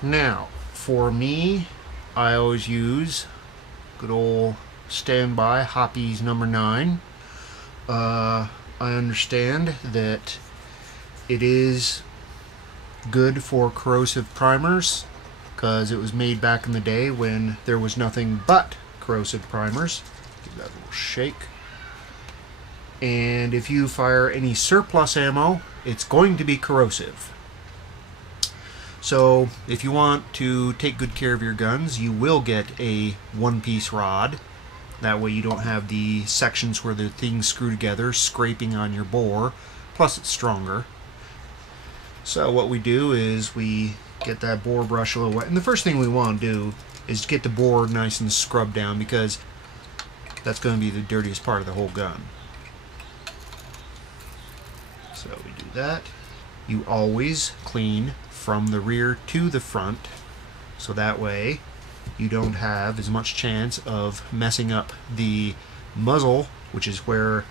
Now, for me, I always use good old standby Hoppy's number 9. I understand that it is good for corrosive primers because it was made back in the day when there was nothing but corrosive primers. Give that a little shake. And if you fire any surplus ammo, it's going to be corrosive. So if you want to take good care of your guns, you will get a one-piece rod. That way you don't have the sections where the things screw together scraping on your bore. Plus it's stronger. So what we do is we get that bore brush a little wet. And the first thing we want to do is get the bore nice and scrubbed down, because that's going to be the dirtiest part of the whole gun. So we do that. You always clean from the rear to the front, so that way you don't have as much chance of messing up the muzzle, which is where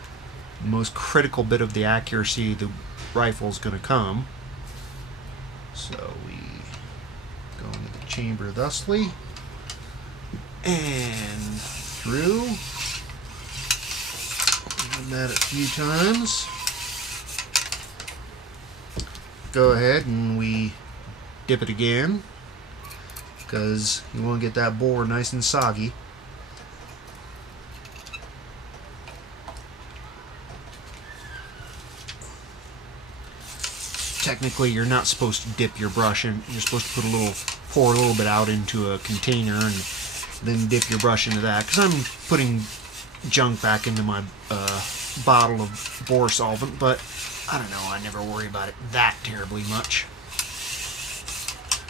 the most critical bit of the accuracy of the rifle is going to come. So we go into the chamber thusly and through. Run that a few times. Go ahead and we dip it again, because you want to get that bore nice and soggy. Technically, you're not supposed to dip your brush in. You're supposed to pour a little bit out into a container and then dip your brush into that, because I'm putting junk back into my bottle of bore solvent, but I don't know, I never worry about it that terribly much.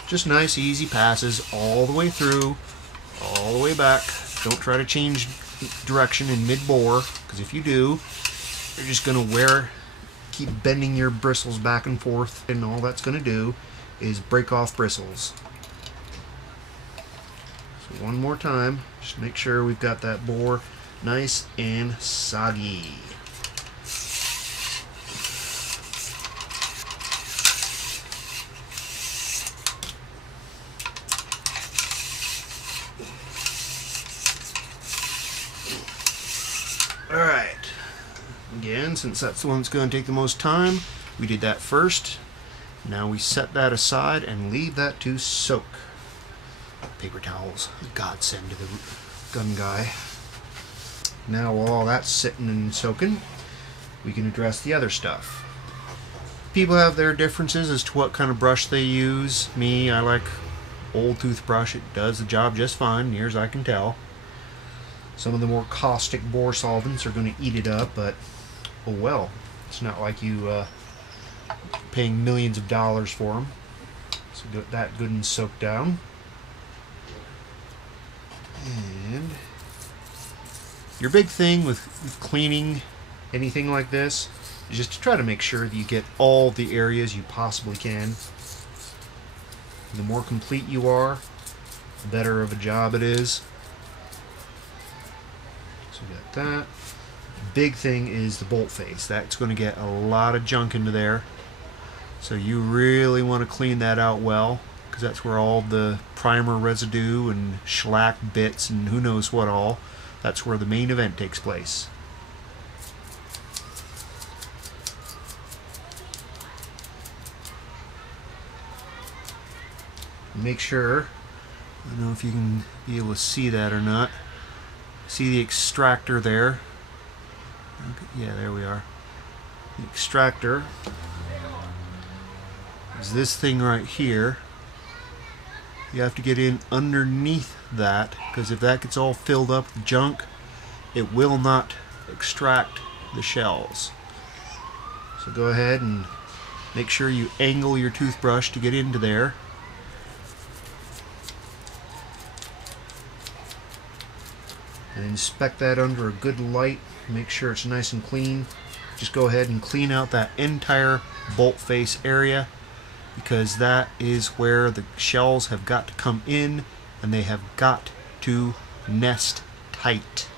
Just nice, easy passes all the way through, all the way back. Don't try to change direction in mid-bore, because if you do, you're just going to keep bending your bristles back and forth, and all that's going to do is break off bristles. So one more time, just make sure we've got that bore nice and soggy. Alright, again, since that's the one that's going to take the most time, we did that first. Now we set that aside and leave that to soak. Paper towels, a godsend to the gun guy. Now while all that's sitting and soaking, we can address the other stuff. People have their differences as to what kind of brush they use. Me, I like old toothbrush. It does the job just fine, near as I can tell. Some of the more caustic bore solvents are going to eat it up, but oh well. It's not like you paying millions of dollars for them. So get that good and soaked down. And your big thing with cleaning anything like this is just to try to make sure that you get all the areas you possibly can. The more complete you are, the better of a job it is. So we got that. Big thing is the bolt face. That's going to get a lot of junk into there. So you really want to clean that out well, because that's where all the primer residue and shellac bits and who knows what all, that's where the main event takes place. Make sure, I don't know if you can be able to see that or not. See the extractor there? Okay, yeah, there we are. The extractor is this thing right here. You have to get in underneath that, because if that gets all filled up with junk, it will not extract the shells. So go ahead and make sure you angle your toothbrush to get into there. And inspect that under a good light. Make sure it's nice and clean. Just go ahead and clean out that entire bolt face area, because that is where the shells have got to come in, and they have got to nest tight.